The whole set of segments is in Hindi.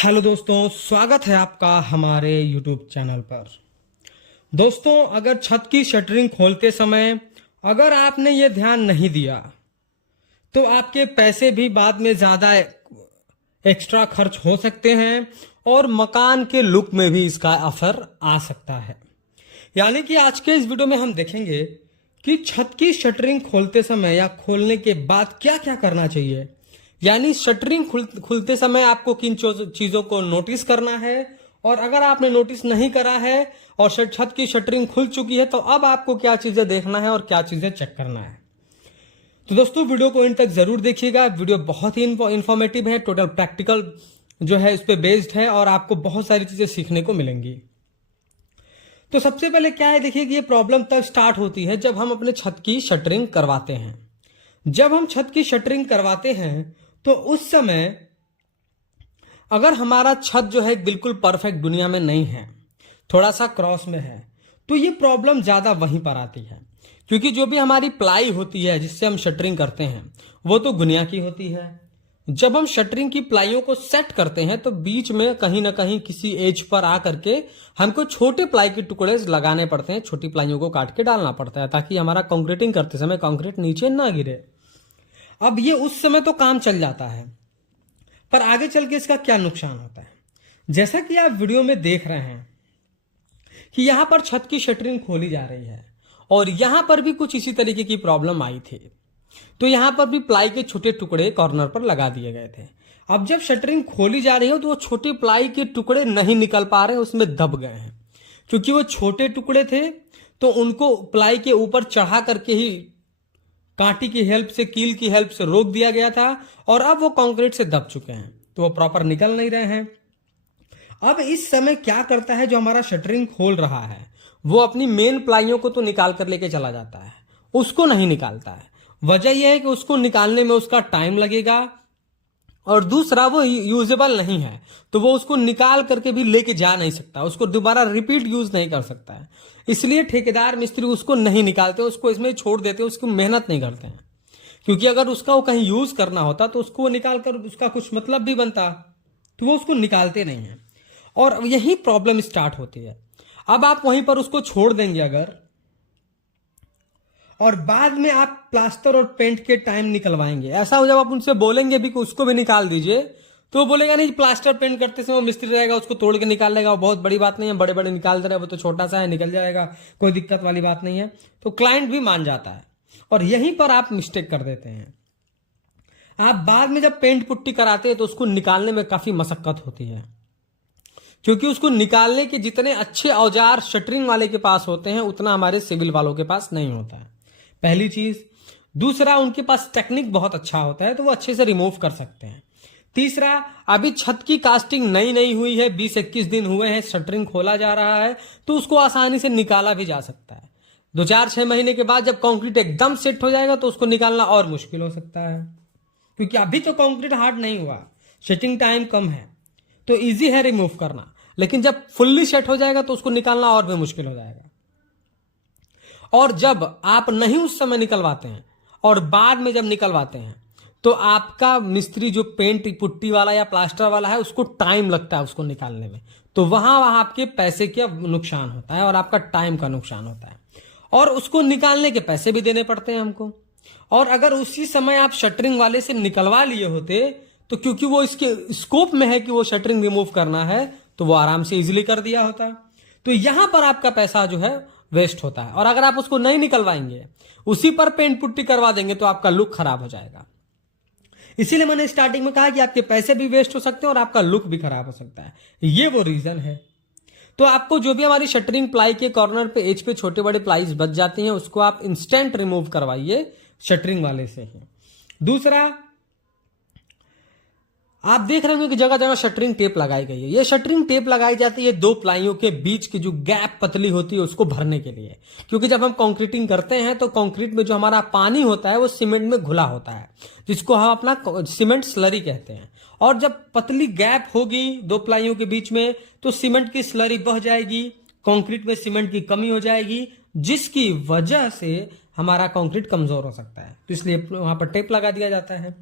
हेलो दोस्तों, स्वागत है आपका हमारे YouTube चैनल पर। दोस्तों, अगर छत की शटरिंग खोलते समय अगर आपने ये ध्यान नहीं दिया तो आपके पैसे भी बाद में ज़्यादा एक्स्ट्रा खर्च हो सकते हैं और मकान के लुक में भी इसका असर आ सकता है। यानी कि आज के इस वीडियो में हम देखेंगे कि छत की शटरिंग खोलते समय या खोलने के बाद क्या क्या करना चाहिए। यानी शटरिंग खुलते समय आपको किन चीज़ों को नोटिस करना है, और अगर आपने नोटिस नहीं करा है और छत की शटरिंग खुल चुकी है तो अब आपको क्या चीज़ें देखना है और क्या चीज़ें चेक करना है। तो दोस्तों, वीडियो को इन तक जरूर देखिएगा। वीडियो बहुत ही इंफॉर्मेटिव है, टोटल प्रैक्टिकल जो है इस पे बेस्ड है और आपको बहुत सारी चीज़ें सीखने को मिलेंगी। तो सबसे पहले क्या है, देखिए कि ये प्रॉब्लम तब स्टार्ट होती है जब हम अपने छत की शटरिंग करवाते हैं। जब हम छत की शटरिंग करवाते हैं तो उस समय अगर हमारा छत जो है बिल्कुल परफेक्ट दुनिया में नहीं है, थोड़ा सा क्रॉस में है, तो ये प्रॉब्लम ज़्यादा वहीं पर आती है। क्योंकि जो भी हमारी प्लाई होती है जिससे हम शटरिंग करते हैं वो तो गुनिया की होती है। जब हम शटरिंग की प्लाइयों को सेट करते हैं तो बीच में कहीं ना कहीं किसी एज पर आ करके हमको छोटे प्लाई के टुकड़े लगाने पड़ते हैं, छोटी प्लाइयों को काट के डालना पड़ता है ताकि हमारा कंक्रीटिंग करते समय कंक्रीट नीचे ना गिरे। अब ये उस समय तो काम चल जाता है, पर आगे चल के इसका क्या नुकसान होता है। जैसा कि आप वीडियो में देख रहे हैं कि यहां पर छत की शटरिंग खोली जा रही है और यहां पर भी कुछ इसी तरीके की प्रॉब्लम आई थी। तो यहां पर भी प्लाई के छोटे टुकड़े कॉर्नर पर लगा दिए गए थे। अब जब शटरिंग खोली जा रही है तो वो छोटे प्लाई के टुकड़े नहीं निकल पा रहे, उसमें दब गए हैं। क्योंकि वो छोटे टुकड़े थे तो उनको प्लाई के ऊपर चढ़ा करके ही कांटी की हेल्प से, कील की हेल्प से रोक दिया गया था और अब वो कंक्रीट से दब चुके हैं, तो वो प्रॉपर निकल नहीं रहे हैं। अब इस समय क्या करता है, जो हमारा शटरिंग खोल रहा है वो अपनी मेन प्लाइयों को तो निकाल कर लेके चला जाता है, उसको नहीं निकालता है। वजह यह है कि उसको निकालने में उसका टाइम लगेगा और दूसरा वो यूजेबल नहीं है, तो वो उसको निकाल करके भी लेके जा नहीं सकता, उसको दोबारा रिपीट यूज नहीं कर सकता है। इसलिए ठेकेदार मिस्त्री उसको नहीं निकालते, उसको इसमें छोड़ देते, उसको मेहनत नहीं करते हैं। क्योंकि अगर उसका वो कहीं यूज करना होता तो उसको निकाल कर उसका कुछ मतलब भी बनता, तो वो उसको निकालते नहीं है और यही प्रॉब्लम स्टार्ट होती है। अब आप वहीं पर उसको छोड़ देंगे अगर, और बाद में आप प्लास्टर और पेंट के टाइम निकलवाएंगे, ऐसा हो जब आप उनसे बोलेंगे भी कि उसको भी निकाल दीजिए तो वो बोलेगा नहीं, प्लास्टर पेंट करते समय वो मिस्त्री रहेगा, उसको तोड़ के निकाल लेगा, वो बहुत बड़ी बात नहीं है, बड़े बड़े निकाल दे रहे, वो तो छोटा सा है, निकल जाएगा, कोई दिक्कत वाली बात नहीं है। तो क्लाइंट भी मान जाता है और यहीं पर आप मिस्टेक कर देते हैं। आप बाद में जब पेंट पुट्टी कराते हैं तो उसको निकालने में काफी मशक्कत होती है, क्योंकि उसको निकालने के जितने अच्छे औजार शटरिंग वाले के पास होते हैं उतना हमारे सिविल वालों के पास नहीं होता है, पहली चीज। दूसरा, उनके पास टेक्निक बहुत अच्छा होता है तो वो अच्छे से रिमूव कर सकते हैं। तीसरा, अभी छत की कास्टिंग नई नई हुई है, 20-21 दिन हुए हैं, शटरिंग खोला जा रहा है तो उसको आसानी से निकाला भी जा सकता है। 2-4-6 महीने के बाद जब कंक्रीट एकदम सेट हो जाएगा तो उसको निकालना और मुश्किल हो सकता है, क्योंकि अभी तो कंक्रीट हार्ड नहीं हुआ, सेटिंग टाइम कम है, तो इजी है रिमूव करना। लेकिन जब फुल्ली सेट हो जाएगा तो उसको निकालना और भी मुश्किल हो जाएगा। और जब आप नहीं उस समय निकलवाते हैं और बाद में जब निकलवाते हैं तो आपका मिस्त्री जो पेंट पुट्टी वाला या प्लास्टर वाला है उसको टाइम लगता है उसको निकालने में, तो वहां आपके पैसे का नुकसान होता है और आपका टाइम का नुकसान होता है और उसको निकालने के पैसे भी देने पड़ते हैं हमको। और अगर उसी समय आप शटरिंग वाले से निकलवा लिए होते तो क्योंकि वो इसके स्कोप में है कि वो शटरिंग रिमूव करना है तो वो आराम से इजीली कर दिया होता। तो यहां पर आपका पैसा जो है वेस्ट होता है, और अगर आप उसको नहीं निकलवाएंगे, उसी पर पेंट पुट्टी करवा देंगे तो आपका लुक खराब हो जाएगा। इसीलिए मैंने स्टार्टिंग में कहा कि आपके पैसे भी वेस्ट हो सकते हैं और आपका लुक भी खराब हो सकता है, ये वो रीजन है। तो आपको जो भी हमारी शटरिंग प्लाई के कॉर्नर पे एज पे छोटे बड़े प्लाईज बच जाती हैं उसको आप इंस्टेंट रिमूव करवाइए शटरिंग वाले से ही। दूसरा, आप देख रहे होंगे कि जगह जगह शटरिंग टेप लगाई गई है। ये शटरिंग टेप लगाई जाती है दो प्लाइयों के बीच की जो गैप पतली होती है उसको भरने के लिए, क्योंकि जब हम कंक्रीटिंग करते हैं तो कंक्रीट में जो हमारा पानी होता है वो सीमेंट में घुला होता है, जिसको हम अपना सीमेंट स्लरी कहते हैं। और जब पतली गैप होगी दो प्लाइयों के बीच में तो सीमेंट की स्लरी बह जाएगी, कंक्रीट में सीमेंट की कमी हो जाएगी, जिसकी वजह से हमारा कंक्रीट कमजोर हो सकता है। तो इसलिए वहां पर टेप लगा दिया जाता है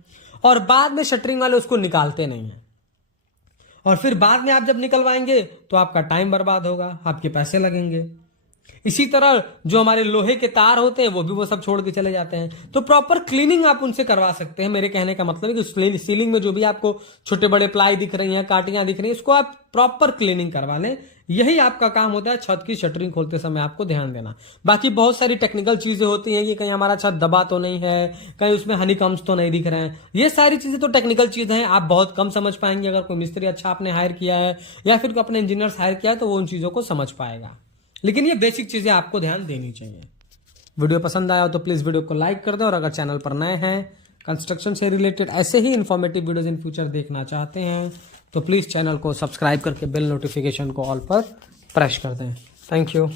और बाद में शटरिंग वाले उसको निकालते नहीं है। और फिर बाद में आप जब निकलवाएंगे तो आपका टाइम बर्बाद होगा, आपके पैसे लगेंगे। इसी तरह जो हमारे लोहे के तार होते हैं वो सब छोड़ के चले जाते हैं। तो प्रॉपर क्लीनिंग आप उनसे करवा सकते हैं। मेरे कहने का मतलब है कि सीलिंग में जो भी आपको छोटे बड़े प्लाई दिख रही हैं, काटियां दिख रही हैं, इसको आप प्रॉपर क्लीनिंग करवा लें। यही आपका काम होता है छत की शटरिंग खोलते समय आपको ध्यान देना। बाकी बहुत सारी टेक्निकल चीजें होती हैं कि कहीं हमारा छत दबा तो नहीं है, कहीं उसमें हनीकम्स तो नहीं दिख रहे हैं। ये सारी चीजें तो टेक्निकल चीजें हैं, आप बहुत कम समझ पाएंगे। अगर कोई मिस्त्री अच्छा आपने हायर किया है या फिर अपने इंजीनियर्स हायर किया है तो वो उन चीजों को समझ पाएगा। लेकिन ये बेसिक चीजें आपको ध्यान देनी चाहिए। वीडियो पसंद आया हो तो प्लीज वीडियो को लाइक कर दें, और अगर चैनल पर नए हैं, कंस्ट्रक्शन से रिलेटेड ऐसे ही इंफॉर्मेटिव वीडियोस इन फ्यूचर देखना चाहते हैं तो प्लीज चैनल को सब्सक्राइब करके बेल नोटिफिकेशन को ऑल पर प्रेस कर दें। Thank you.